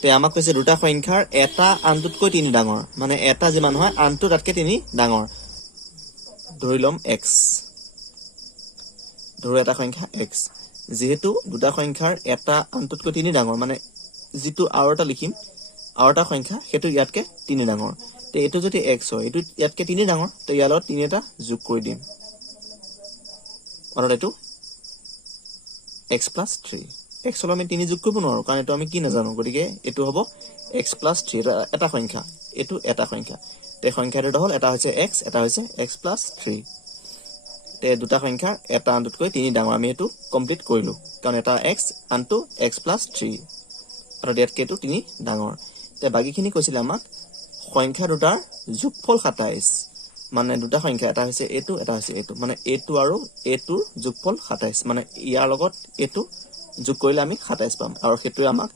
তে আমাক কৈছে দুটা সংখ্যাৰ এটা আনটোতকৈ তিনি ডাঙৰ মানে এটা যিমান হয় আনটো তাতকৈ তিনি ডাঙৰ ধৰি লম x ধৰো এটা সংখ্যা x যেহেতু দুটা সংখ্যাৰ এটা আনটোতকৈ তিনি ডাঙৰ মানে যেটো আৰু এটা লিখিম আৰু এটা সংখ্যা হেতু ইয়াতকৈ তিনি ডাঙৰ তে এটো যদি x হয় এটো ইয়াতকৈ তিনি ডাঙৰ তে ইয়াৰ লগত তিনি এটা যোগ কৰি দিম অৰ্থাৎ এটো x + 3 x হল আমি তিনি যোগ কৰিব নোৱাৰো কাৰণ এটো আমি কি নাজানো গতিকে এটো হ'ব x + 3 এটা সংখ্যা এটো এটা সংখ্যা তে সংখ্যা দুটা হল এটা হৈছে x এটা হৈছে x + 3 তে দুটা সংখ্যাৰ এটা আনটোতকৈ তিনি ডাঙৰ আমি এটো কমপ্লিট কৰিলো কাৰণ এটা x আনটো x + 3 আৰু ইয়াতকৈ এটো তিনি ডাঙৰ তে বাকিখিনি কৈছিল আমাক সংখ্যা দুটাৰ যোগফল 27 মানে দুটা সংখ্যা এটা হৈছে এটো এটা হৈছে এটো মানে এটো আৰু এটোৰ যোগফল 27 মানে ইয়াৰ লগত এটো যোগ কৰিলে আমি 27 পাম আৰু হেতুৱে আমাক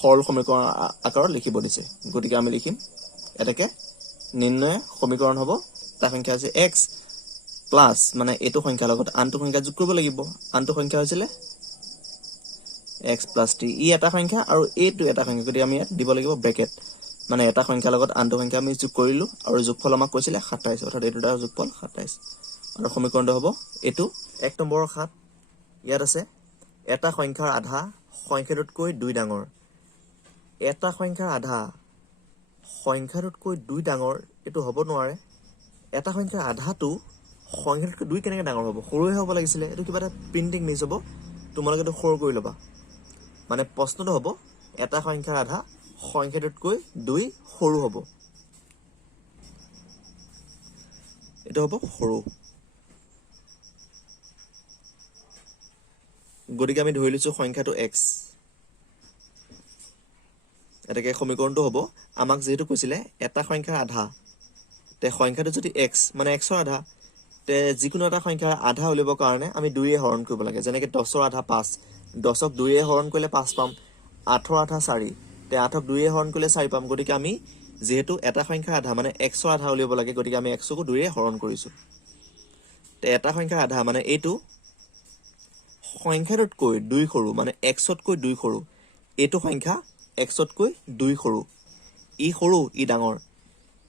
সৰল সমীকৰণ আকাৰত লিখিব দিছে গতিকে আমি লিখিম এটাকে নিৰ্ণয় সমীকৰণ হ'ব এটা সংখ্যা আছে x প্লাস মানে এটো সংখ্যাৰ লগত আনটো সংখ্যা যোগ কৰিব লাগিব আনটো সংখ্যা হৈছিল x + t ই এটা সংখ্যা আৰু এটো এটা সংখ্যা গতিকে আমি ইয়াত দিব লাগিব ব্ৰেকেট মানে এটা সংখ্যাৰ লগত আনটো সংখ্যা আমি যোগ কৰিলো আৰু যোগফল আমাক কৈছিল 27 অৰ্থাৎ এটো তাৰ যোগফল 27 আৰু সমীকৰণটো হ'ব এটো 1 নম্বৰ 7 ইয়াত আছে এটা সংখ্যাৰ আধা সংখ্যাটোতকৈ দুই ডাঙৰ এটা সংখ্যাৰ আধা সংখ্যাটোতকৈ দুই ডাঙৰ এটো হ'ব নোৱাৰে এটা সংখ্যাৰ আধাটো সংখ্যাটোতকৈ দুই কেনেকৈ ডাঙৰ হ'ব সৰুহে হ'ব লাগিছিল এটো কিবা এটা প্ৰিন্টিং মিছ হ'ব তোমালোকে এটো সৰু কৰি লবা মানে প্ৰশ্নটো হ'ব এটা সংখ্যাৰ আধা সংখ্যাটোতকৈ দুই সৰু হ'ব এটো হ'ব সৰু গতিকে আমি ধৰি লৈছো সংখ্যাটো x এটাকে সমীকৰণটো হ'ব আমাক যেহেতু কৈছিলে এটা সংখ্যাৰ আধা তে সংখ্যাটো যদি x মানে x ৰ আধা তে যিকোনো এটা সংখ্যাৰ আধা উলিয়াবৰ কাৰণে আমি 2 এ হৰণ কৰিব লাগে যেনেকৈ 10 ৰ আধা 5 10ক 2 এ হৰণ কৰিলে 5 পাম 8 ৰ আধা 4 তে 8ক 2 এ হৰণ কৰিলে 4 পাম গতিকে আমি যেহেতু এটা সংখ্যাৰ আধা মানে x ৰ আধা উলিয়াব লাগে গতিকে আমি x কো 2 এ হৰণ কৰিছো তে এটা সংখ্যাৰ আধা মানে এইটো সংখ্যাটোতকৈ দুই সৰু মানে x তকৈ দুই সৰু এইটো সংখ্যা x তকৈ দুই সৰু ই ডাঙৰ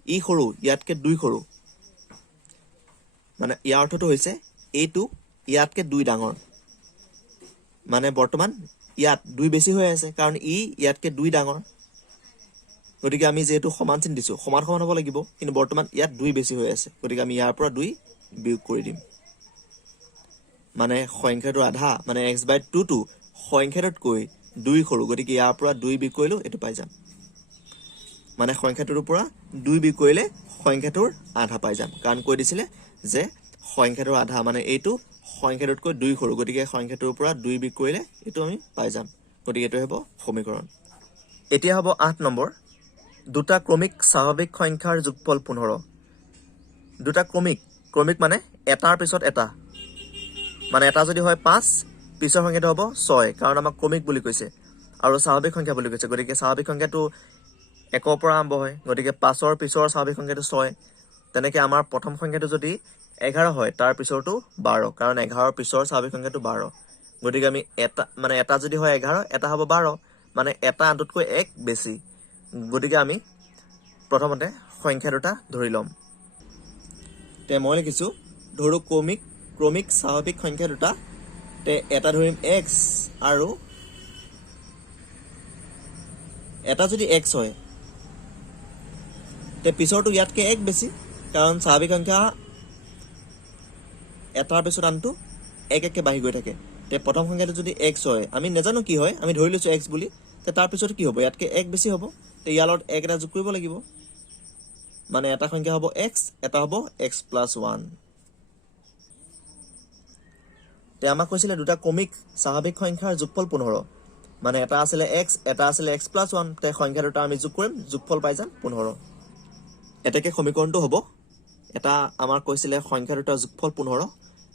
ই সৰু ইয়াতকৈ দুই সৰু মানে ইয়াৰ অৰ্থটো হৈছে এইটো ইয়াতকৈ দুই ডাঙৰ মানে বৰ্তমান ইয়াত দুই বেছি হৈ আছে কাৰণ ই ইয়াতকৈ দুই ডাঙৰ গতিকে আমি যেহেতু সমান চিন দিছো সমান সমান হ'ব লাগিব কিন্তু বৰ্তমান ইয়াত দুই বেছি হৈ আছে গতিকে আমি ইয়াৰ পৰা দুই বিয়োগ কৰি দিম মানে সংখ্যাটোৰ আধা মানে x/2 টো সংখ্যাটোতকৈ দুই সৰু গতিকে ইয়াৰ পৰা দুই বিয়োগ কৰিলো এটো পাই যাম মানে সংখ্যাটোৰ পৰা দুই বিয়োগ কৰিলে সংখ্যাটোৰ আধা পাই যাম কাৰণ কৈ দিছিলে যে সংখ্যাটোৰ আধা মানে এইটো সংখ্যাটোতকৈ দুই সৰু গতিকে সংখ্যাটোৰ পৰা দুই বিয়োগ কৰিলে এটো আমি পাই যাম গতিকে এটো হ'ব সমীকৰণ এতিয়া হ'ব 8 নম্বৰ দুটা ক্ৰমিক স্বাভাৱিক সংখ্যাৰ যোগফল 15 দুটা ক্ৰমিক মানে এটাৰ পিছত এটা মানে এটা যদি হয় 5 পিছৰ সংখ্যাটো হ'ব 6 কাৰণ আমাক ক্ৰমিক বুলি কৈছে আৰু স্বাভাৱিক সংখ্যা বুলি কৈছে গতিকে স্বাভাৱিক সংখ্যাটো 1 ৰ পৰা আৰম্ভ হয় গতিকে 5ৰ পিছৰ স্বাভাৱিক সংখ্যাটো 6 তেনেকৈ আমাৰ প্ৰথম সংখ্যাটো যদি 11 হয় তাৰ পিছৰটো 12 কাৰণ 11ৰ পিছৰ স্বাভাৱিক সংখ্যাটো 12 গতিকে আমি এটা যদি হয় 11 এটা হ'ব 12 মানে এটা আনটোতকৈ এক বেছি গতিকে আমি প্ৰথমতে সংখ্যা দুটা ধৰি লম তে মই লিখিছো ধৰো ক্ৰমিক স্বাভাৱিক সংখ্যা দুটা তে এটা ধৰিম x আৰু এটা যদি x হয় তে পিছৰটো ইয়াতকৈ এক বেছি কাৰণ স্বাভাৱিক সংখ্যা এটাৰ পিছত আনটো এক এককৈ বাঢ়ি গৈ থাকে তে প্ৰথম সংখ্যাটো যদি x হয় আমি নাজানো কি হয় আমি ধৰি লৈছো x বুলি তে তাৰ পিছত কি হ'ব ইয়াতকৈ এক বেছি হ'ব তে ইয়াৰ লগত এক এটা যোগ কৰিব লাগিব মানে এটা সংখ্যা হ'ব x এটা হ'ব x + 1 তে আমাক কৈছিলে দুটা ক্ৰমিক স্বাভাৱিক সংখ্যাৰ যোগফল 15 মানে এটা আছিল x এটা আছিল x + 1 তে সংখ্যা দুটা আমি যোগ কৰিম যোগফল পাই যাম 15 এটাকে সমীকৰণটো হ'ব এটা আমাৰ কৈছিলে সংখ্যা দুটা যোগফল 15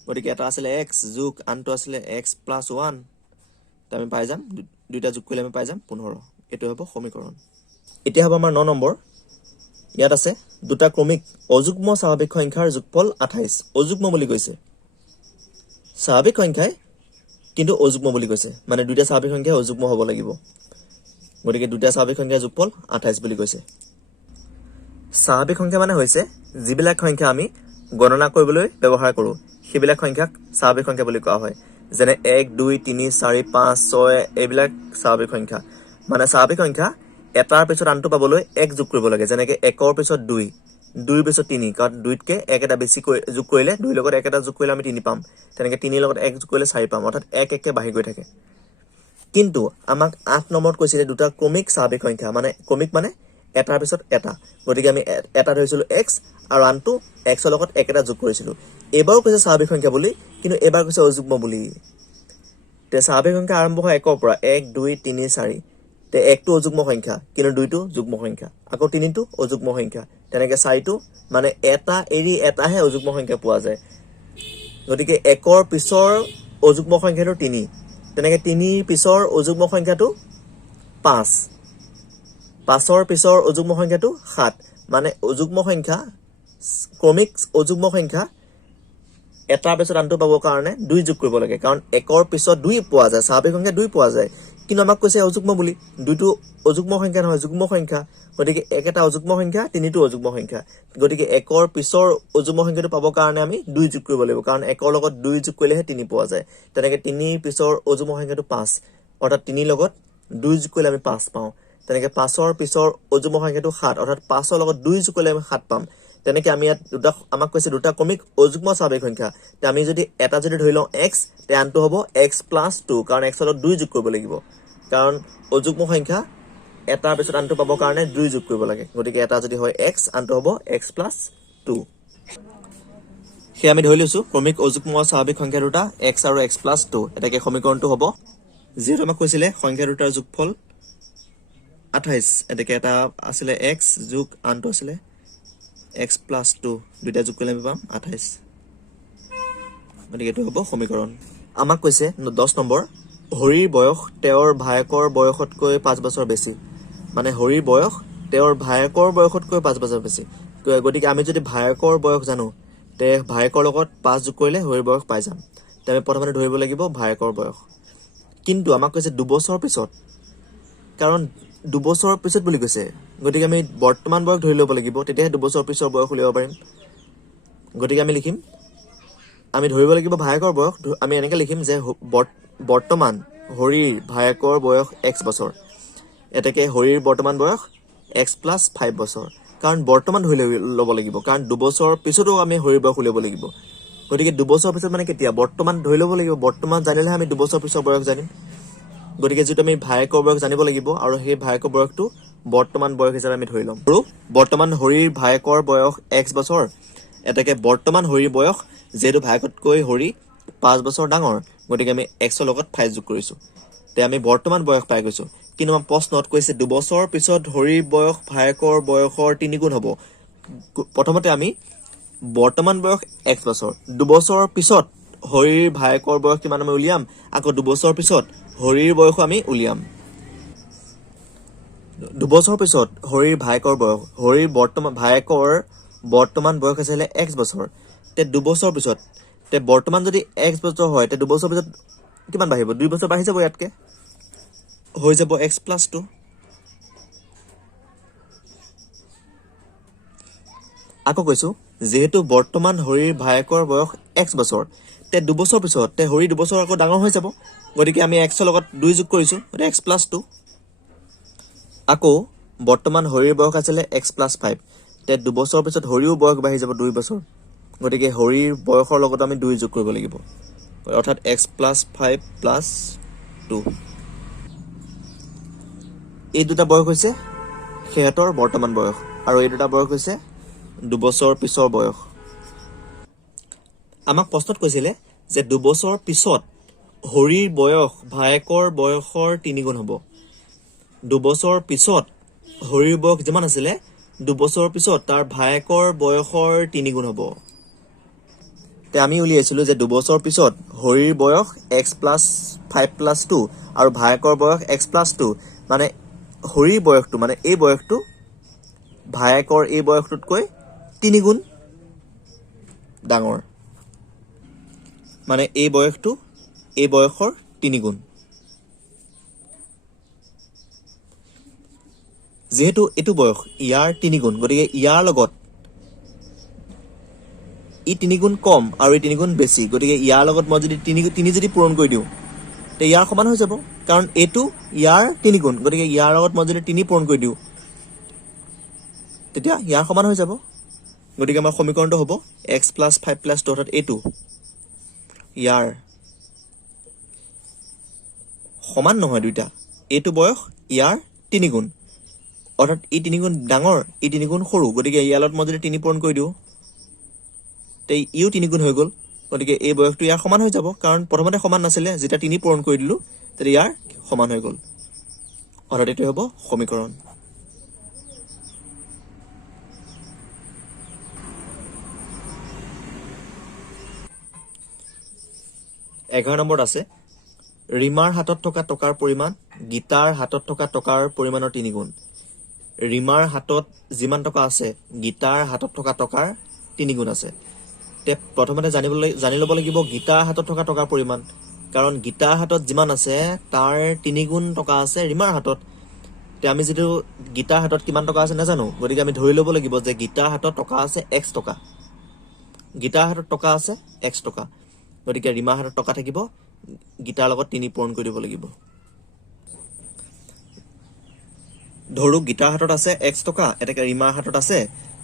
গতিকে এটা আছিল x যোগ আনটো আছিল x + 1 তে আমি পাই যাম দুইটা যোগ কৰিলে আমি পাই যাম 15 এটো হ'ব সমীকৰণ এতিয়া হ'ব আমাৰ 9 নম্বৰ ইয়াত আছে দুটা ক্ৰমিক অযুগ্ম স্বাভাৱিক সংখ্যাৰ যোগফল 28 অযুগ্ম বুলি কৈছে স্বাভাৱিক সংখ্যাই কিন্তু অযুগ্ম বুলি কৈছে মানে দুইটা স্বাভাৱিক সংখ্যা অযুগ্ম হ'ব লাগিব গতিকে দুটা স্বাভাৱিক সংখ্যাৰ যোগফল 28 বুলি কৈছে স্বাভাৱিক সংখ্যা মানে হৈছে যিবিলাক সংখ্যা আমি গণনা কৰিবলৈ ব্যৱহাৰ কৰোঁ সেইবিলাক সংখ্যাক স্বাভাৱিক সংখ্যা বুলি কোৱা হয় যেনে 1 2 3 4 5 6 এইবিলাক স্বাভাৱিক সংখ্যা মানে স্বাভাৱিক সংখ্যা এটাৰ পিছত আনটো পাবলৈ 1 যোগ কৰিব লাগে যেনেকৈ 1ৰ পিছত 2 2ৰ পিছত 3 কাৰণ 2তকৈ 1 এটা বেছি যোগ কৰিলে 2ৰ লগত 1 এটা যোগ কৰিলে আমি 3 পাম তেনেকৈ 3ৰ লগত 1 যোগ কৰিলে 4 পাম অৰ্থাৎ 1 1কৈ বাঢ়ি গৈ থাকে কিন্তু আমাক 8 নম্বৰত কৈছিলে দুটা ক্ৰমিক স্বাভাৱিক সংখ্যা মানে ক্ৰমিক মানে এটাৰ পিছত এটা গতিকে আমি এটা ধৰিছিলোঁ x আৰু আনটো x ৰ লগত 1 এটা যোগ কৰিছিলোঁ এবাৰো কৈছে স্বাভাৱিক সংখ্যা বুলি কিন্তু এবাৰ কৈছে অযুগ্ম বুলি তে স্বাভাৱিক সংখ্যা আৰম্ভ হয় 1ৰ পৰা 1 2 3 4 তে 1টো অযুগ্ম সংখ্যা কিন্তু 2টো যুগ্ম সংখ্যা আকৌ 3টো অযুগ্ম সংখ্যা তেনেকৈ 4টো মানে এটা এৰি এটাহে অযুগ্ম সংখ্যা পোৱা যায় গতিকে 1ৰ পিছৰ অযুগ্ম সংখ্যাটো 3 তেনেকৈ 3ৰ পিছৰ অযুগ্ম সংখ্যাটো 5 5ৰ পিছৰ অযুগ্ম সংখ্যাটো 7 মানে অযুগ্ম সংখ্যা ক্ৰমিক অযুগ্ম সংখ্যা এটাৰ পিছত আনটো পাবৰ কাৰণে 2 যোগ কৰিব লাগে কাৰণ 1ৰ পিছত 2 পোৱা যায় স্বাভাৱিক সংখ্যা 2 পোৱা যায় কিন্তু আমাক কৈছে অযুগ্ম বুলি 2টো অযুগ্ম সংখ্যা নহয় যুগ্ম সংখ্যা গতিকে 1 এটা অযুগ্ম সংখ্যা 3টো অযুগ্ম সংখ্যা গতিকে 1ৰ পিছৰ অযুগ্ম সংখ্যাটো পাবৰ কাৰণে আমি 2 যোগ কৰিব লাগিব কাৰণ 1ৰ লগত 2 যোগ কৰিলেহে 3 পোৱা যায় তেনেকৈ 3ৰ পিছৰ অযুগ্ম সংখ্যাটো 5 অৰ্থাৎ 3ৰ লগত 2 যোগ কৰিলে আমি 5 পাওঁ তেনেকৈ 5ৰ পিছৰ অযুগ্ম সংখ্যাটো 7 অৰ্থাৎ 5ৰ লগত 2 যোগ কৰিলে আমি 7 পাম তেনেকৈ আমি ইয়াত আমাক কৈছে দুটা ক্ৰমিক অযুগ্ম স্বাভাৱিক সংখ্যা তে আমি যদি এটা যদি ধৰি লওঁ x তে আনটো হ'ব x + 2 কাৰণ x ৰ লগত 2 যোগ কৰিব লাগিব কাৰণ অযুগ্ম সংখ্যা এটাৰ পিছত আনটো পাবৰ কাৰণে 2 যোগ কৰিব লাগে গতিকে এটা যদি হয় x আনটো হ'ব x + 2 সেই আমি ধৰি লৈছো ক্ৰমিক অযুগ্ম স্বাভাৱিক সংখ্যা দুটা x আৰু x + 2 এটাকে সমীকৰণটো হ'ব যিহেতু আমাক কৈছিলে সংখ্যা দুটাৰ যোগফল 28 এটাকে এটা আছিলে x যোগ আনটো আছিলে x + 2 দুটা যোগ কৰিলে আমি পাম 28 গতিকে এইটো হ'ব সমীকৰণ আমাক কৈছে 10 নম্বৰ হৰিৰ বয়স তেওঁৰ ভায়েকৰ বয়সতকৈ 5 বছৰ বেছি মানে হৰিৰ বয়স তেওঁৰ ভায়েকৰ বয়সতকৈ 5 বছৰ বেছি গতিকে আমি যদি ভায়েকৰ বয়স জানো তে ভায়েকৰ লগত 5 যোগ কৰিলে হৰিৰ বয়স পাই যাম তে আমি প্ৰথমতে ধৰিব লাগিব ভায়েকৰ বয়স কিন্তু আমাক কৈছে 2 বছৰৰ পিছত কাৰণ 2 বছৰৰ পিছত বুলি কৈছে গতিকে আমি বৰ্তমান বয়স ধৰি ল'ব লাগিব তেতিয়াহে 2 বছৰৰ পিছৰ বয়স উলিয়াব পাৰিম গতিকে আমি লিখিম আমি ধৰিব লাগিব ভায়েকৰ বয়স আমি এনেকৈ লিখিম যে বৰ্তমান হৰিৰ ভায়েকৰ বয়স x বছৰ এটাকে হৰিৰ বৰ্তমান বয়স x + 5 বছৰ কাৰণ বৰ্তমান ধৰি ল'ব লাগিব কাৰণ 2 বছৰৰ পিছতো আমি হৰিৰ বয়স উলিয়াব লাগিব গতিকে 2 বছৰৰ পিছত মানে কেতিয়া বৰ্তমান ধৰি ল'ব লাগিব বৰ্তমান জানিলেহে আমি 2 বছৰৰ পিছৰ বয়স জানিম গতিকে যিটো আমি ভায়েকৰ বয়স জানিব লাগিব আৰু সেই ভায়েকৰ বয়সটো বৰ্তমান বয়স হিচাপে আমি ধৰি ল'ম আৰু বৰ্তমান হৰিৰ ভায়েকৰ বয়স x বছৰ এটাকে বৰ্তমান হৰিৰ বয়স যেহেতু ভায়েকতকৈ হৰি 5 বছৰ ডাঙৰ গতিকে আমি x ৰ লগত 5 যোগ কৰিছোঁ তে আমি বৰ্তমান বয়স পাই গৈছোঁ কিন্তু আমাৰ প্ৰশ্নত কৈছে 2 বছৰৰ পিছত হৰিৰ বয়স ভায়েকৰ বয়সৰ 3 গুণ হ'ব প্ৰথমতে আমি বৰ্তমান বয়স x বছৰ 2 বছৰৰ পিছত হৰিৰ ভায়েকৰ বয়স কিমান আমি উলিয়াম আকৌ 2 বছৰৰ পিছত হৰিৰ বয়স আমি উলিয়াম 2 বছৰৰ পিছত হৰিৰ ভায়েকৰ বয়স হৰিৰ ভায়েকৰ বৰ্তমান বয়স আছিলে x বছৰ তে 2 বছৰৰ পিছত তে বৰ্তমান যদি x বছৰ হয় তে 2 বছৰৰ পিছত কিমান বাঢ়িব 2 বছৰ বাঢ়ি যাব ইয়াতকে হৈ যাব x + 2 আকৌ কৈছো যেহেতু বৰ্তমান হৰিৰ ভায়েকৰ বয়স x বছৰ তে 2 বছৰ পিছত তে হৰি 2 বছৰ আকৌ ডাঙৰ হৈ যাব গতিকে আমি x ৰ লগত 2 যোগ কৰিছো গতিকে x + 2 আকৌ বৰ্তমান হৰিৰ বয়স আছিলে x + 5 তে 2 বছৰৰ পিছত হৰিও বয়স বাঢ়ি যাব 2 বছৰ গতিকে হৰিৰ বয়সৰ লগত আমি 2 যোগ কৰিব লাগিব অৰ্থাৎ x + 5 + 2 এই দুটা বয়স হৈছে সিহঁতৰ বৰ্তমান বয়স আৰু এই দুটা বয়স হৈছে 2 বছৰ পিছৰ বয়স আমাক প্ৰশ্নত কৈছিলে যে 2 বছৰ পিছত হৰিৰ বয়স ভায়েকৰ বয়সৰ 3 গুণ হ'ব 2 বছৰ পিছত হৰিৰ বয়স যিমান আছিলে 2 বছৰ পিছত তাৰ ভায়েকৰ বয়সৰ 3 গুণ হ'ব তে আমি উলিয়াইছিলোঁ যে 2 বছৰ পিছত হৰিৰ বয়স x + 5 + 2 আৰু ভায়েকৰ বয়স x + 2 মানে হৰিৰ বয়সটো মানে এই বয়সটো ভায়েকৰ এই বয়সটোতকৈ 3 গুণ ডাঙৰ মানে এই বয়সটো এই বয়সৰ 3 গুণ যেহেতু এইটো বয়স ইয়াৰ 3 গুণ গতিকে ইয়াৰ লগত ই 3 গুণ কম আৰু ই 3 গুণ বেছি গতিকে ইয়াৰ লগত মই যদি 3 যদি পূৰণ কৰি দিওঁ তে ইয়াৰ সমান হৈ যাব কাৰণ এইটো ইয়াৰ 3 গুণ গতিকে ইয়াৰ লগত মই যদি 3 পূৰণ কৰি দিওঁ তেতিয়া ইয়াৰ সমান হৈ যাব গতিকে আমাৰ সমীকৰণটো হ'ব x + 5 + 2 অৰ্থাৎ এইটো ইয়াৰ সমান নহয় দুইটা এইটো বয়স ইয়াৰ 3 গুণ অৰ্থাৎ ই 3 গুণ ডাঙৰ ই 3 গুণ সৰু গতিকে ইয়াৰ লগত মই যদি 3 পূৰণ কৰি দিওঁ তে ইও 3 গুণ হৈ গ'ল গতিকে এই বয়সটো ইয়াৰ সমান হৈ যাব কাৰণ প্ৰথমতে সমান নাছিলে যেতিয়া 3 পূৰণ কৰি দিলোঁ তেতিয়া ইয়াৰ সমান হৈ গ'ল অৰ্থাৎ এইটো হ'ব সমীকৰণ 11 নম্বৰত আছে ৰীমাৰ হাতত থকা টকাৰ পৰিমাণ গীতাৰ হাতত থকা টকাৰ পৰিমাণৰ 3 গুণ ৰীমাৰ হাতত যিমান টকা আছে গীতাৰ হাতত থকা টকাৰ 3 গুণ আছে তে প্ৰথমতে জানি ল'ব লাগিব গীতাৰ হাতত থকা টকাৰ পৰিমাণ কাৰণ গীতাৰ হাতত যিমান আছে তাৰ 3 গুণ টকা আছে ৰীমাৰ হাতত তে আমি যেটো গীতাৰ হাতত কিমান টকা আছে নাজানো গতিকে আমি ধৰি ল'ব লাগিব যে গীতাৰ হাতত টকা আছে x টকা গীতাৰ হাতত টকা আছে x টকা গতিকে ৰীমাৰ হাতত টকা থাকিব গীতাৰ লগত 3 পূৰণ কৰি দিব লাগিব ধৰো গীতাৰ হাতত আছে x টকা এটাকে ৰীমাৰ হাতত আছে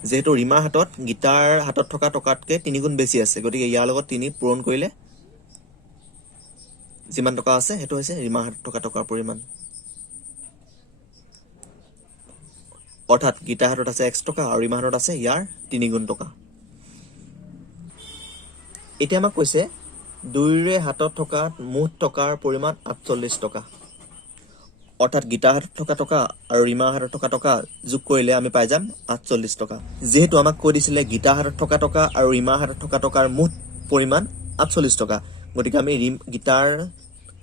যেহেতু ৰীমাৰ হাতত গীতাৰ হাতত থকা টকাতকৈ 3 গুণ বেছি আছে গতিকে ইয়াৰ লগত 3 পূৰণ কৰিলে যিমান টকা আছে হেতু হৈছে ৰীমাৰ হাতত থকা টকাৰ পৰিমাণ অৰ্থাৎ গীতাৰ হাতত আছে x টকা আৰু ৰীমাৰ হাতত আছে ইয়াৰ 3 গুণ টকা এতিয়া আমাক কৈছে দুইৰে হাতত থকা মুঠ টকাৰ পৰিমাণ 48 টকা অৰ্থাৎ গীতাৰ হাতত থকা টকা আৰু ৰীমাৰ হাতত থকা টকা যোগ কৰিলে আমি পাই যাম 48 টকা যেহেতু আমাক কৈ দিছিলে গীতাৰ হাতত থকা টকা আৰু ৰীমাৰ হাতত থকা টকাৰ মুঠ পৰিমাণ 48 টকা গতিকে আমি গীতাৰ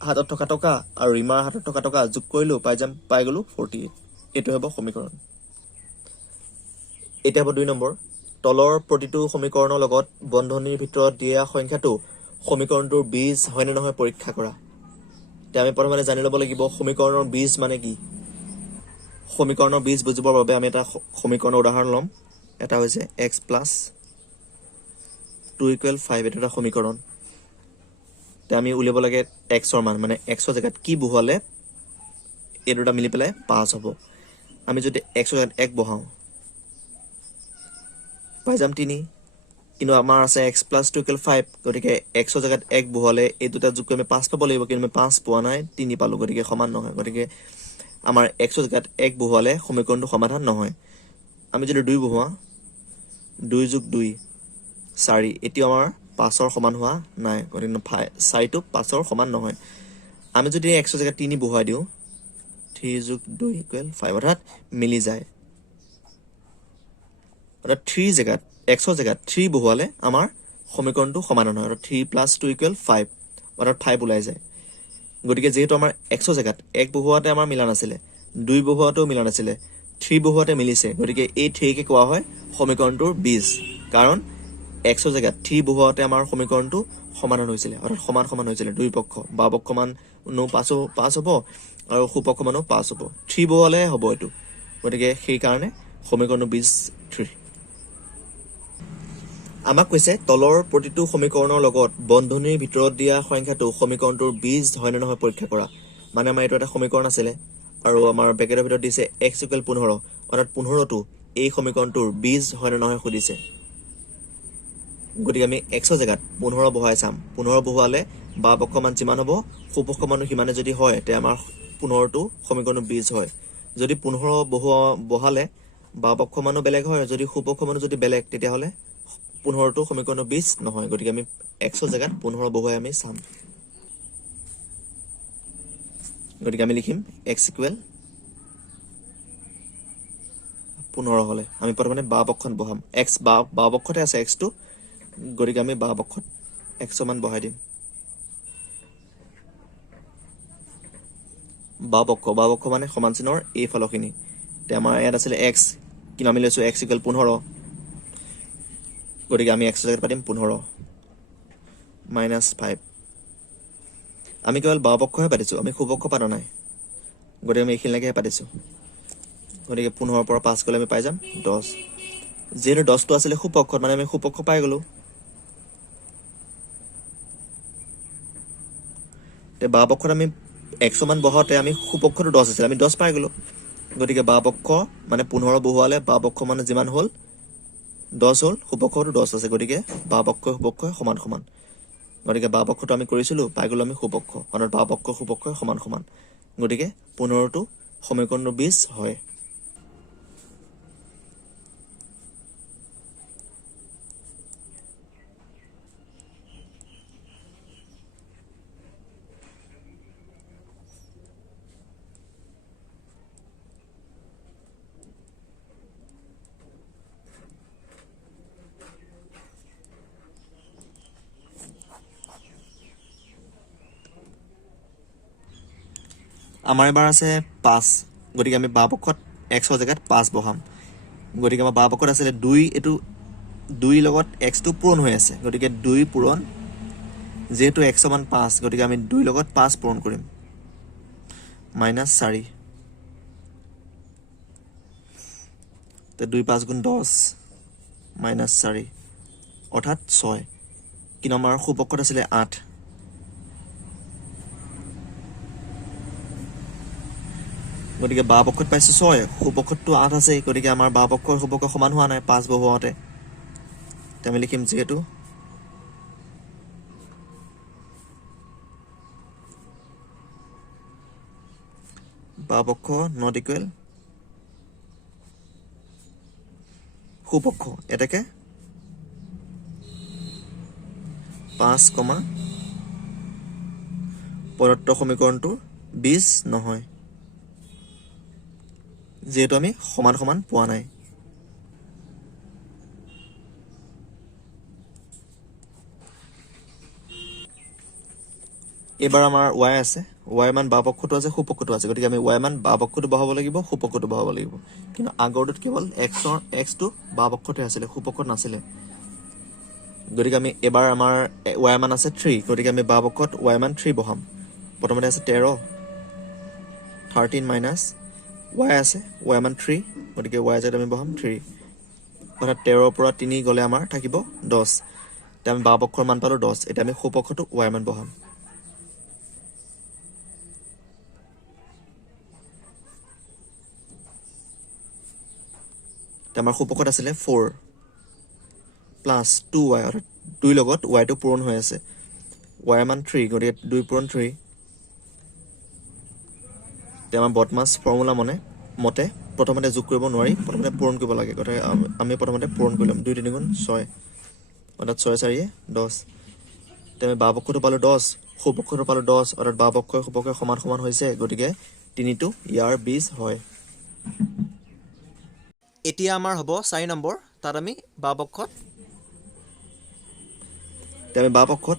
হাতত থকা টকা আৰু ৰীমাৰ হাতত থকা টকা যোগ কৰিলো পাই গলো 48 এটো হ'ব সমীকৰণ এটা হ'ব 2 নম্বৰ তলৰ প্ৰতিটো সমীকৰণৰ লগত বন্ধনীৰ ভিতৰত দিয়া সংখ্যাটো সমীকৰণটোৰ বীজ হয় নে নহয় পৰীক্ষা কৰা তে আমি প্ৰথমে জানি ল'ব লাগিব সমীকৰণৰ বীজ মানে কি সমীকৰণৰ বীজ বুজিবৰ বাবে আমি এটা সমীকৰণৰ উদাহৰণ লম এটা হৈছে x + 2 = 5 এটা সমীকৰণ তে আমি উলিয়াব লাগে x ৰ মান মানে x ৰ জায়গাত কি বহুৱালে এই দুটা মিলি পেলাই 5 হ'ব আমি যদি x ৰ জায়গাত 1 বহাও পাই যাম 3 কিন্তু আমাৰ আছে x + 2 = 5 গতিকে x ৰ জায়গাত 1 বহুৱালে এই দুটা যোগ কৰি আমি 5 পাব লাগিব কিন্তু আমি 5 পোৱা নাই 3 পালো গতিকে সমান নহয় গতিকে আমাৰ x ৰ জায়গাত 1 বহুৱালে সমীকৰণটো সমাধান নহয় আমি যদি 2 বহুৱা 2 + 2 4 এটি আমাৰ 5 ৰ সমান হোৱা নাই গতিকে 4 টো 5 ৰ সমান নহয় আমি যদি x ৰ জায়গাত 3 বহুৱাই দিও 3 + 2 = 5 অৰ্থাৎ মিলি যায় অৰ্থাৎ 3 জায়গাত x ৰ জায়গাত 3 বহুৱালে আমাৰ সমীকৰণটো সমাধান হয় অৰ্থাৎ 3 + 2 = 5 অৰ্থাৎ 5 ওলাই যায় গতিকে যেহেতু আমাৰ x ৰ জায়গাত 1 বহুৱাতে আমাৰ মিলা নাছিলে 2 বহুৱাতেও মিলা নাছিলে 3 বহুৱাতে মিলিছে গতিকে এই 3 কে কোৱা হয় সমীকৰণটোৰ বীজ কাৰণ x ৰ জায়গাত 3 বহুৱাতে আমাৰ সমীকৰণটো সমাধান হৈছিল অৰ্থাৎ সমান হৈছিল দুই পক্ষ বা পক্ষ মান 5 হ'ব আৰু সুপক্ষ মানো 5 হ'ব 3 বহুৱালে হ'ব এটো গতিকে সেই কাৰণে সমীকৰণৰ বীজ 3 আমাক কৈছে তলৰ প্ৰতিটো সমীকৰণৰ লগত বন্ধনীৰ ভিতৰত দিয়া সংখ্যাটো সমীকৰণটোৰ বীজ হয় নে নহয় পৰীক্ষা কৰা মানে আমাৰ এটা সমীকৰণ আছিল আৰু আমাৰ ব্ৰেকেটৰ ভিতৰত দিছে x = 15 অৰ্থাৎ 15 টো এই সমীকৰণটোৰ বীজ হয় নে নহয় সুধিছে গতিকে আমি x ৰ জায়গাত 15 বহাই চাম 15 বহালে বা পক্ষ মান যিমান হ'ব সুপক্ষ মান সিমানে যদি হয় তে আমাৰ 15 টো সমীকৰণৰ বীজ হয় যদি 15 বহালে বা পক্ষ মানো বেলেগ হয় যদি সুপক্ষ মানো যদি বেলেগ তেতিয়া হলে 15 টো সমীকৰণৰ বীজ নহয় গতিকে আমি x ৰ জায়গাত 15 বহাই আমি চাম গতিকে আমি লিখিম x = 15 হলে আমি প্ৰথমে বা পক্ষত বহাম x বা পক্ষতে আছে x টো গতিকে আমি বা পক্ষত x মান বহাই দিম বা পক্ষ মানে সমান চিনৰ এই ফলখিনি তে আমাৰ ইয়াত আছিল x কিন্তু আমি লৈছো x = 15 গতিকে আমি x ৰ জায়গাত পাতিম 15 - 5 আমি কেৱল বা পক্ষহে পাতিছো আমি সুপক্ষ পাতা নাই গতিকে আমি এইখিনিলৈকে পাতিছো গতিকে 15 পৰা 5 গ'লে আমি পাই যাম 10 যেহেতু 10টো আছিলে সুপক্ষত মানে আমি সুপক্ষ পাই গ'লো তে বাওপক্ষত আমি 100 মান বহাওঁতে আমি সুপক্ষটো 10 আছিল আমি 10 পাই গ'লো গতিকে বাওপক্ষ মানে 15 বহুৱালে বাওপক্ষ মানে যিমান হ'ল 10 হ'ল সুপক্ষটো 10 আছে গতিকে বাওপক্ষ সুপক্ষ সমান সমান গতিকে বাওপক্ষটো আমি কৰিছিলো পাই গ'লো আমি সুপক্ষ অৰ্থাৎ বাওপক্ষ সুপক্ষ সমান সমান গতিকে 15টো সমীকৰণটো 20 হয় আমাৰ এবাৰ আছে 5 গতিকে আমি বাওপক্ষত x ৰ জেগাত 5 বহাম গতিকে আমাৰ বাওপক্ষত আছিলে 2 এটো 2 লগত x টো পূৰণ হৈ আছে গতিকে 2 পূৰণ যেহেতু x সমান 5 গতিকে আমি 2 লগত 5 পূৰণ কৰিম -4 তে 2 5 গুণ 10 -4 অৰ্থাৎ 6 কিন্তু আমাৰ সুপক্ষত আছিলে 8 গতিকে বাওপক্ষত পাইছো 6 সুপক্ষতটো 8 আছে গতিকে আমাৰ বাওপক্ষ সুপক্ষ সমান হোৱা নাই 5 বহুৱাওঁতে আমি লিখিম যেহেতু বাওপক্ষ নট ইকুৱেল সুপক্ষ এটাকে 5, প্ৰদত্ত সমীকৰণটো 20 নহয় যেহেতু আমি সমান সমান পোৱা নাই এবাৰ আমাৰ y আছে y মান বাওপক্ষটো আছে সুপক্ষটো আছে গতিকে আমি y মান বাওপক্ষটো বহাব লাগিব সুপক্ষটো বহাব লাগিব কিন্তু আগৰটোত কেৱল x টো বাওপক্ষতে আছিল সুপক্ষত নাছিল গতিকে আমি এবাৰ আমাৰ y মান আছে 3 গতিকে আমি বাওপক্ষত y মান 3 বহাম প্ৰথমতে আছে 13 মাইনাস y আছে y মান 3 গতিকে y জেগাত আমি বহাম 3 অৰ্থাৎ 13 পৰা 3 গ'লে আমাৰ থাকিব 10 তে আমি বাওপক্ষৰ মান পালো 10 এটা আমি সুপক্ষটো y মান বহাম আমাৰ সুপক্ষত আছিলে 4 প্লাস 2y অৰ্থাৎ 2 লগত y টো পূৰণ হৈ আছে y মান 3 গতিকে 2 পূৰণ 3 তে আমাৰ বদমাছ ফৰ্মুলা মতে প্ৰথমতে যোগ কৰিব নোৱাৰি প্ৰথমতে পূৰণ কৰিব লাগে গতিকে আমি প্ৰথমতে পূৰণ কৰিলাম 2 3 গুণ 6 অৰ্থাৎ 6 4 10 তে আমি বাওপক্ষটো পালো 10 সুপক্ষটো পালো 10 অৰ্থাৎ বাওপক্ষ সুপক্ষ সমান সমান হৈছে গতিকে 3 টো ইয়াৰ 20 হয় এতিয়া আমাৰ হ'ব 4 নম্বৰ তাত আমি বাওপক্ষত আমি বাওপক্ষত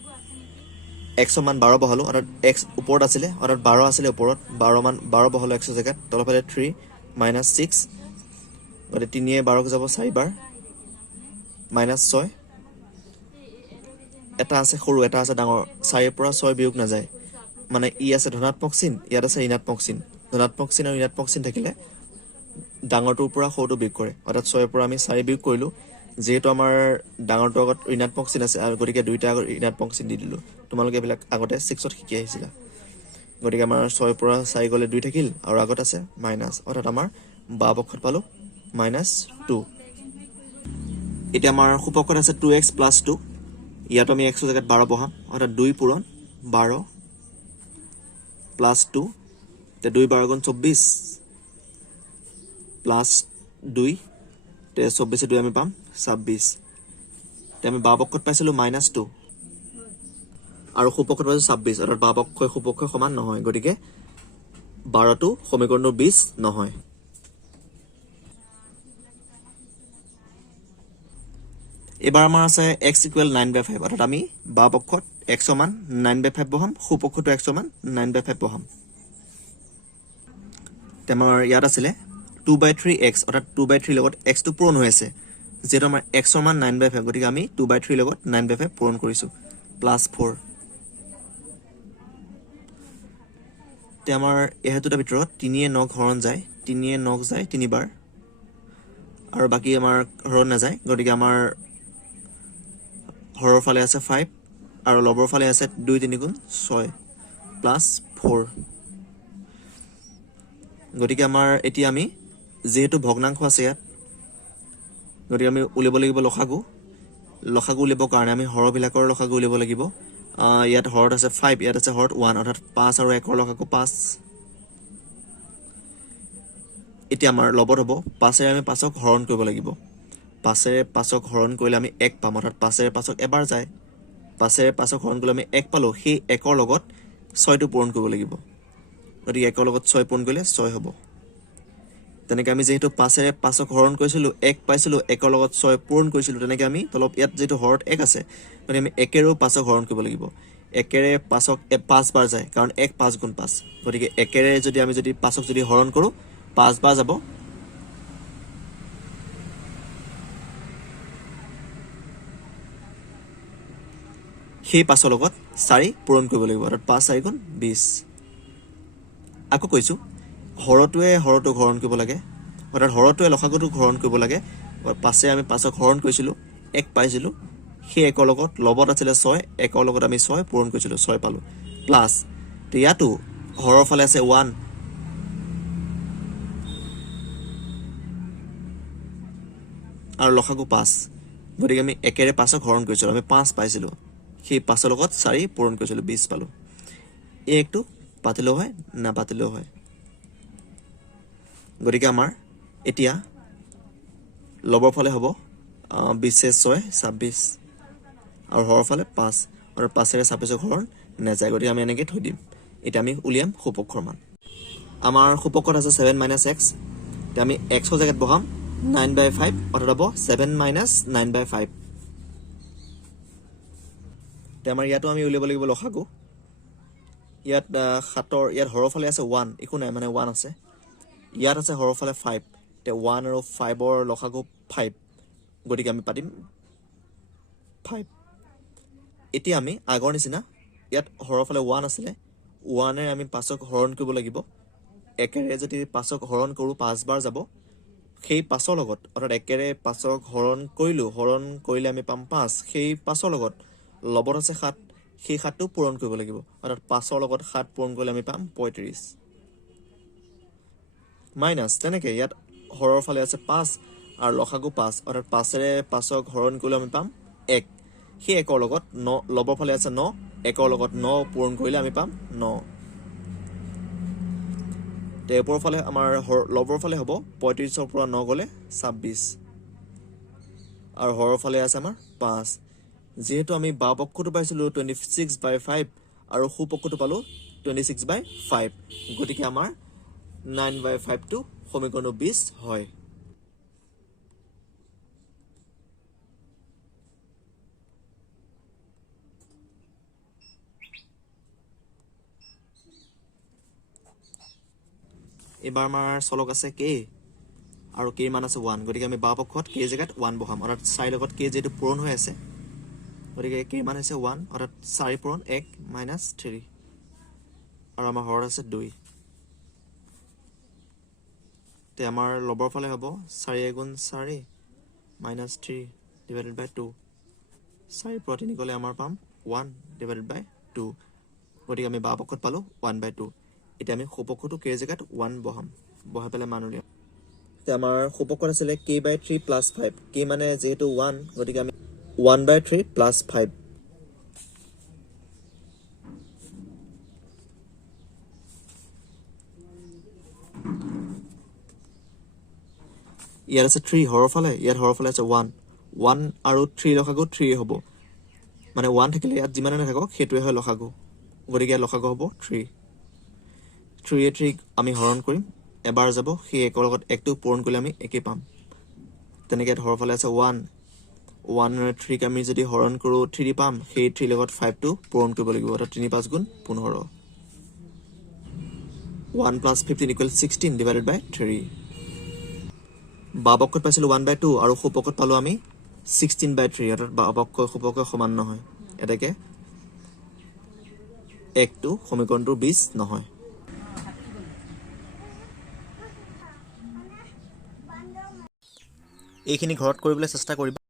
x মান 12 বহালো অৰ্থাৎ x ওপৰত আছিলে অৰ্থাৎ 12 আছিলে ওপৰত 12 মান 12 বহালো x জেগাত তলফালে 3 -6 গতিকে 3 এ 12 যাব 4 বাৰ -6 এটা আছে সৰু এটা আছে ডাঙৰ 4 পৰা 6 বিয়োগ নাযায় মানে ই আছে ধনাত্মক চিন ইয়াত আছে ঋণাত্মক চিন ধনাত্মক চিন আৰু ঋণাত্মক চিন থাকিলে ডাঙৰটোৰ পৰা সৰুটো বিয়োগ কৰে অৰ্থাৎ 6 পৰা আমি 4 বিয়োগ কৰিলো যেহেতু আমাৰ ডাঙৰটোৰ আগত ঋণাত্মক চিন আছে আৰু গতিকে দুইটা আগত ঋণাত্মক চিন দি দিলো তোমালোকে এইবিলাক আগতে 6ত শিকি আহিছিলা গতিকে আমাৰ 6 পৰা 4 গ'লে 2 থাকিল আৰু আগত আছে মাইনাস অৰ্থাৎ আমাৰ বাওপক্ষত পালো -2 এতিয়া আমাৰ সুপক্ষত আছে 2x + 2 ইয়াত আমি x ৰ জেগাত 12 বহাম অৰ্থাৎ 2 পূৰণ 12 + 2 তে 2 12 গুণ 24 + 2 তে 24 2 আমি পাম 26 তে আমি বাওপক্ষত পাইছিলো -2 আৰু সুপক্ষত পাইছো 26 অৰ্থাৎ বাওপক্ষ সুপক্ষ সমান নহয় গতিকে 12টো সমীকৰণটো 20 নহয় এবাৰ আমাৰ আছে x = 9/5 অৰ্থাৎ আমি বাওপক্ষত x সমান 9/5 বহাম সুপক্ষটো x সমান 9/5 বহাম তে আমাৰ ইয়াত আছিলে 2/3x অৰ্থাৎ 2/3 লগত x টো পূৰণ হৈ আছে যেহেতু আমাৰ x সমান 9/5 গতিকে আমি 2/3 লগত 9/5 পূৰণ কৰিছো +4 তে আমাৰ এহেতুটাৰ ভিতৰত 3 এ 9 হৰণ যায় 3 9 যায় 3 বাৰ আৰু বাকি আমাৰ হৰণ নাযায় গতিকে আমাৰ হৰৰ ফালে আছে 5 আৰু লবৰ ফালে আছে 2 3 গুণ 6 প্লাস 4 গতিকে আমাৰ এতিয়া আমি যেহেতু ভগ্নাংশ আছে ইয়াত গতিকে আমি উলিয়াব লাগিব লসাগু উলিয়াবৰ কাৰণে আমি হৰবিলাকৰ লসাগু উলিয়াব লাগিব ইয়াত হৰত আছে 5 ইয়াত আছে হৰত 1 অৰ্থাৎ 5 আৰু 1 ৰ লসাগু 5 এতিয়া আমাৰ লবত হ'ব 5 এৰে আমি 5ক হৰণ কৰিব লাগিব 5 এৰে 5ক হৰণ কৰিলে আমি 1 পাম অৰ্থাৎ 5 এৰে 5ক এবাৰ যায় 5 এৰে 5ক হৰণ কৰিলে আমি 1 পালো সেই 1 ৰ লগত 6 টো পূৰণ কৰিব লাগিব গতিকে 1 ৰ লগত 6 পূৰণ কৰিলে 6 হ'ব তেনেকৈ আমি যেহেতু 5 এৰে 5ক হৰণ কৰিছিলো 1 পাইছিলো 1 ৰ লগত 6 পূৰণ কৰিছিলো তেনেকৈ আমি তলপ ইয়াত যেটো হৰত 1 আছে গতিকে আমি 1 এৰেও 5ক হৰণ কৰিব লাগিব 1 এৰে 5ক 5 বাৰ যায় কাৰণ 1 5 গুণ 5 গতিকে 1 এৰে যদি আমি 5ক যদি হৰণ কৰো 5 বাৰ যাব সেই 5 ৰ লগত 4 পূৰণ কৰিব লাগিব অৰ্থাৎ 5 4 গুণ 20 আকৌ কৈছো হৰটোৱে হৰটো হৰণ কৰিব লাগে অৰ্থাৎ হৰটোৱে লসাগুটো হৰণ কৰিব লাগে 5 এ আমি 5ক হৰণ কৰিছিলো 1 পাইছিলো সেই 1 ৰ লগত লবত আছিল 6 1 ৰ লগত আমি 6 পূৰণ কৰিছিলো 6 পালো প্লাস ইয়াতো হৰৰ ফালে আছে 1 আৰু লসাগু 5 গতিকে আমি 1 এৰে 5ক হৰণ কৰিছিলো আমি 5 পাইছিলো সেই 5 ৰ লগত 4 পূৰণ কৰিছিলো 20 পালো এই একটো পাতিলেও হয় না পাতিলেও হয় গতিকে আমাৰ এতিয়া লবৰ ফালে হ'ব 20 এ 6 26 আৰু হৰৰ ফালে 5 আৰু 5 এৰে 26ক হৰণ নাযায় গতিকে আমি এনেকৈ থৈ দিম এতিয়া আমি উলিয়াম সুপক্ষৰ মান আমাৰ সুপক্ষত আছে 7 - x এতিয়া আমি x ৰ জায়গাত বহাম 9/5 অৰ্থাৎ হ'ব 7 - 9/5 এতিয়া আমাৰ ইয়াতো আমি উলিয়াব লাগিব লসাগু ইয়াত 7ৰ ইয়াত হৰৰ ফালে আছে 1 একো নাই মানে 1 আছে ইয়াত আছে হৰৰ ফালে 5 তে 1 আৰু 5 ৰ লসাগু 5 গতিকে আমি পাতিম 5 এতিয়া আমি আগৰ নিচিনা ইয়াত হৰৰ ফালে 1 আছিলে 1 এৰে আমি 5ক হৰণ কৰিব লাগিব 1 এৰে যদি 5ক হৰণ কৰো 5 বাৰ যাব সেই 5 ৰ লগত অৰ্থাৎ 1 এৰে 5ক হৰণ কৰিলে আমি পাম 5 সেই 5 ৰ লগত লবত আছে 7 সেই 7টো পূৰণ কৰিব লাগিব অৰ্থাৎ 5 ৰ লগত 7 পূৰণ কৰিলে আমি পাম 35 মাইনাস তেনেকৈ ইয়াত হৰৰ ফালে আছে 5 আৰু লসাগু 5 অৰ্থাৎ 5 এৰে 5ক হৰণ কৰিলে আমি পাম 1 সেই 1 ৰ লগত 9 লবৰ ফালে আছে 9 1 ৰ লগত 9 পূৰণ কৰিলে আমি পাম 9 তে ওপৰৰ ফালে আমাৰ লবৰ ফালে হ'ব 35 ৰ পৰা 9 গলে 26 আৰু হৰৰ ফালে আছে আমাৰ 5 যেহেতু আমি বাও পক্ষটো পাইছিলো 26/5 আৰু সু পক্ষটো পালো 26/5 গতিকে আমাৰ 9/5 টো সমীকৰণ 20 হয় এবাৰ আমাৰ চলক আছে k আৰু k মান আছে 1 গতিকে আমি বাও পক্ষত k জায়গাত 1 বহাম অৰ্থাৎ 4 লগত k যেটো পূৰণ হৈ আছে গতিকে k মান আছে 1 অৰ্থাৎ 4 পূৰণ 1 - 3 আৰু আমাৰ হৰত আছে 2 তে আমাৰ লবৰ ফালে হ'ব 4 গুণ 4 - 3 divided by 2 4 পৰা 3 গলে আমাৰ পাম 1 divided by 2 গতিকে আমি বাও পক্ষত পালো 1/2 এতিয়া আমি সুপক্ষটো k জায়গাত 1 বহাই পেলাই মান উলিয়াম তে আমাৰ সুপক্ষত আছিল k/3 + 5 k মানে যেহেতু 1 গতিকে আমি 1/3 + 5 ইয়াত আছে 3 হৰৰ ফালে ইয়াত হৰৰ ফালে আছে 1 আৰু 3 লসাগু 3 হ'ব মানে 1 থাকিলে ইয়াত যিমানে নাথাকক সেইটোৱে হয় লসাগু গতিকে ইয়াত লসাগু হ'ব 3 3 আমি হৰণ কৰিম এবাৰ যাব সেই 1 ৰ লগত 1 টো পূৰণ কৰিলে আমি একে পাম তেনেকৈ হৰৰ ফালে আছে 1 আৰু 3 আমি যদি হৰণ কৰো 3 পাম সেই 3 লগত 5 টো পূৰণ কৰিব লাগিব অৰ্থাৎ 3 5 গুণ 15 1 + 15 = 16 divided by 3 বাও পক্ষত পাইছিলো 1/2 আৰু সুপক্ষত পালো আমি 16/3 অৰ্থাৎ বাও পক্ষ সুপক্ষ সমান নহয় এটাকে 1 টো সমীকৰণটো 20 নহয় এইখিনি ঘৰত কৰিবলৈ চেষ্টা কৰিবা।